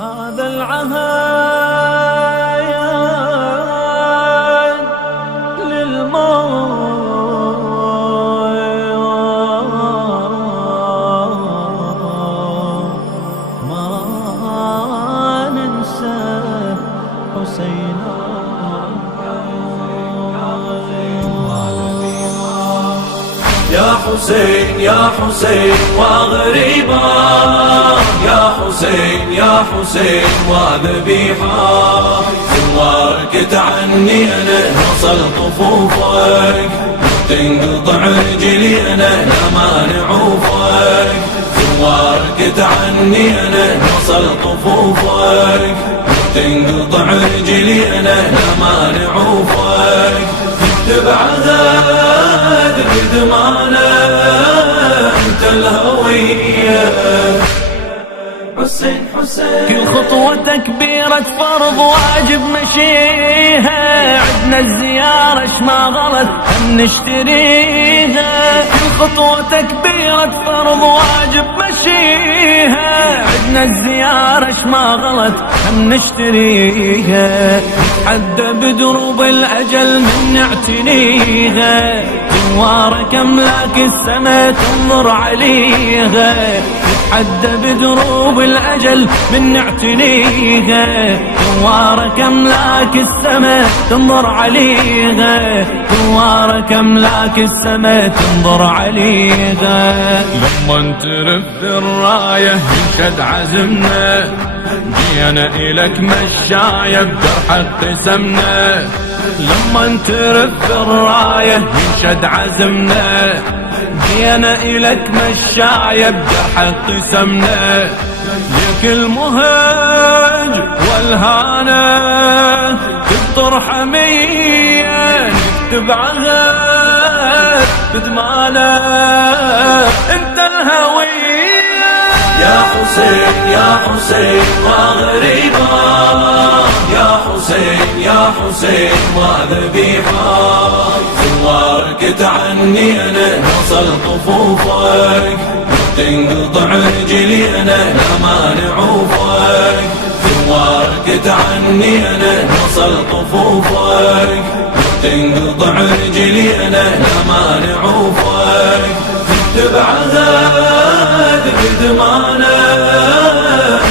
هذا العهد للموت ما ننسى حسينا. يا حسين يا حسين وغريبا، يا حسين يا حسين وذبيحا، زوارك تعني أنا وصل طفوفك، تنقطع رجلي أنا لا ما نعوفك، زوارك تعني أنا وصل طفوفك، تنقطع رجلي أنا لا ما نعوفك، تبعثت بدمانه انت الهوية حسين حسين. كل خطوة تكبيرة فرض واجب مشيها، عدنا الزيارة اش ما غلط هم نشتريها، كل خطوة تكبيرة فرض واجب مشيها، عدنا الزيارة اش ما غلط هم نشتريها، حتى بدروب الأجل من نعتنيها، زوارك أملاك السما تنظر عليها، حتى بدروب الأجل من نعتنيها، زوارك أملاك السما تنظر عليها، زوارك أملاك السما تنظر عليها. لما ترف الراية ينشد عزمنا، جينا إلك مشاية بجرحك قسمنا، لما ترف الراية ينشد عزمنا، جينا إلك مشاية بجرحك قسمنا، لك المهج والهانة تبطر حمية، نكتب عهد بدمانة انت الهوية. يا حسين يا حسين وغريبا، يا حسين يا حسين وذبيحا، زوارك تعني أنا وصل طفوفك، تنقطع رجلي أنا لا ما نعوفك، زوارك تعني أنا وصل طفوفك، تنقطع رجلي أنا لا ما نعوفك، تبعثت بدمانه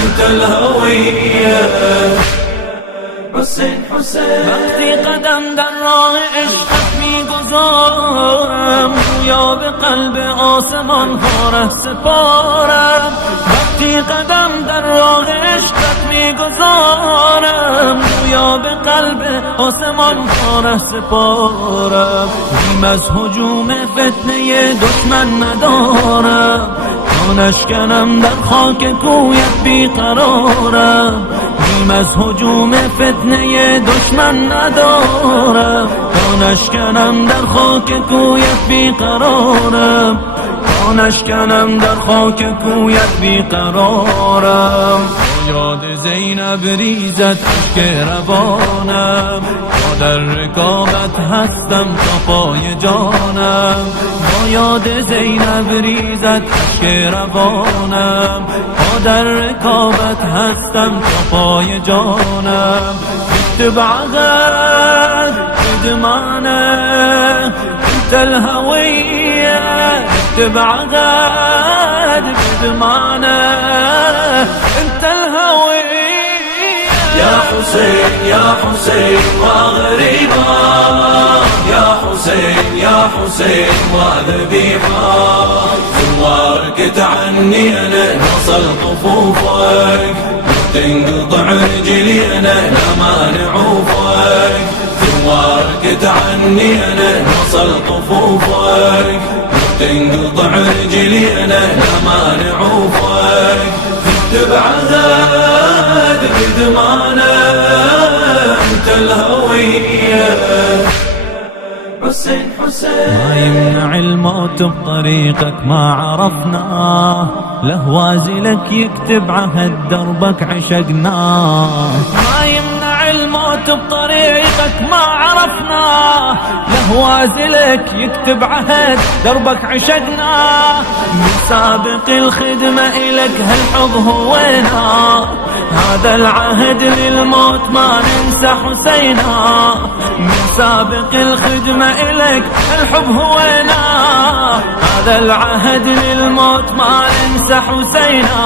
انت الهوية حسين حسين. بختي قدم دراه عشقك في گذارم، یا بقلب آسمان خاره سپارم، بختي قدم در راه عشقت میگذارم، یا بقلب آسمان خاره سپارم، بیم از هجوم فتنه دشمن ندارم، تا نشکنم در خاک کویت بیقرارم، بیم از هجوم فتنه دشمن ندارم، تا نشکنم در خاک کویت بیقرارم، تا نشکنم در خاک کویت بیقرارم. یاد زینب ریزت اشک روانم، با در رکابت هستم تا پای جانم، با یاد زینب ریزت اشک روانم، با در رکابت هستم تا پای جانم، اكتب عهد بدمانه انت الهوية، اكتب عهد بدمانه انت الهوية. يا حسين يا حسين وغريبا، يا حسين يا حسين وذبيحا، زوارك تعني أنا وصل طفوفك، تنقطع رجلي أنا لا ما نعوفك، زوارك تعني أنا وصل طفوفك، تنقطع رجلي أنا لا ما نعوفك، تبعثت بدمانه انت الهوية حسين حسين. ما يمنع الموت بطريقك ما عرفناه، لهوازلك يكتب عهد دربك عشقناه، ما يمنع الموت بطريقك ما عرفناه، لهوازلك يكتب عهد دربك عشقناه، من سابق الخدمة إلك هالحب هوينا، هذا العهد للموت ما ننسى حسينا، من سابق الخدمة إلك الحب هوينا، هذا العهد للموت ما ننسى حسينا،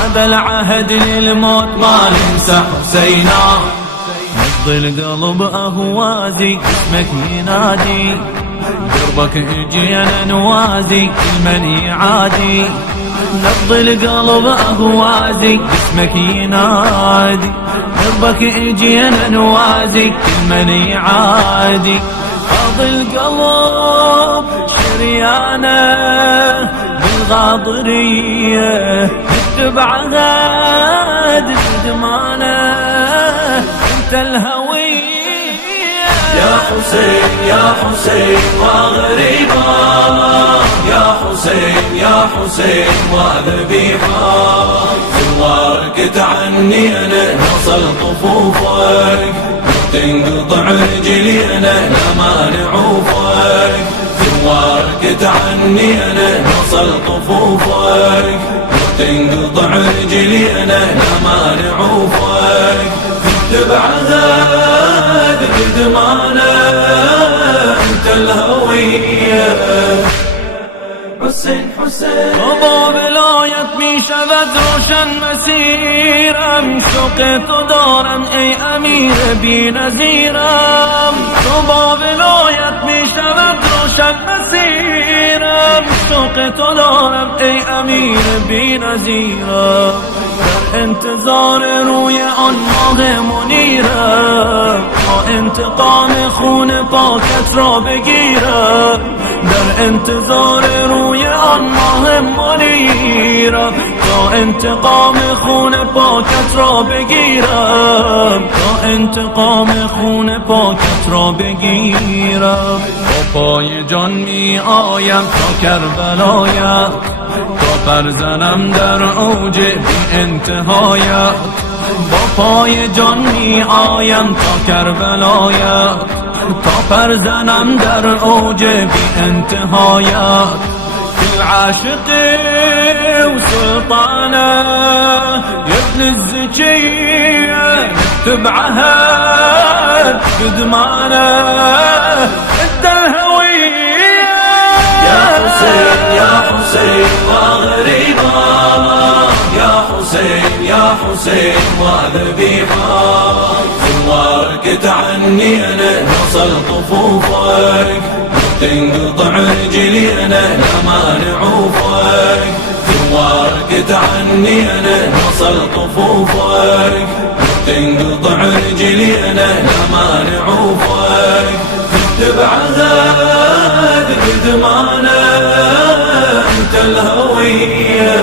هذا العهد للموت ما ننسى حسينا. نبض القلب أهوازي اسمك ينادي، دربك اجينا نوازي كل من يعادي، نبض القلب أهوازي اسمك ينادي، دربك اجينا نوازي كل من يعادي، قاضي القلب شريانه بالغاضرية نكتب عهد بدمانه انت الهوية. يا حسين يا حسين وغريبا، يا حسين يا حسين وذبيحا، زوارك تعني انا نصل طفوفك، تنقطع رجلي انا لا ما نعوفك، زوارك تعني انا نصل طفوفك، تنقطع رجلي انا لا ما نعوفك، تكتب عهد بدمانه انت الهوية. حسين حسين طباب الآيات من شبت روشن مسيرا، شقت دارا اي امير بنزيرا، طباب الآيات من شبت روشن مسيرا، شقت دارا اي امير بنزيرا، در انتظار روی آن ماه منیرم تا انتقام خون پاکت را بگیرم، در انتظار روی آن ماه منیرم تا انتقام خون پاکت را بگیرم، تا انتقام خون پاکت را بگیرم. با پای جان می آیم تا کربلایت، تا برزنم در اوج بی انتهایت، با پای جان می آیم تا کربلایت، تا پرزنم در اوج بی انتهایت، العاشق وسلطانه يا ابن الزكية نكتب عهد قدمانه انت الهوية. يا حسين يا حسين وغريبا، يا حسين يا حسين وذبيحا، زوارك تعني انا نصل طفوفك، تنقطع رجلي انا لا ما نعوفك، زوارك تعني انا نصل طفوفك، تنقطع رجلي انا لا ما نعوفك، تكتب عهد بدمانه انت الهوية.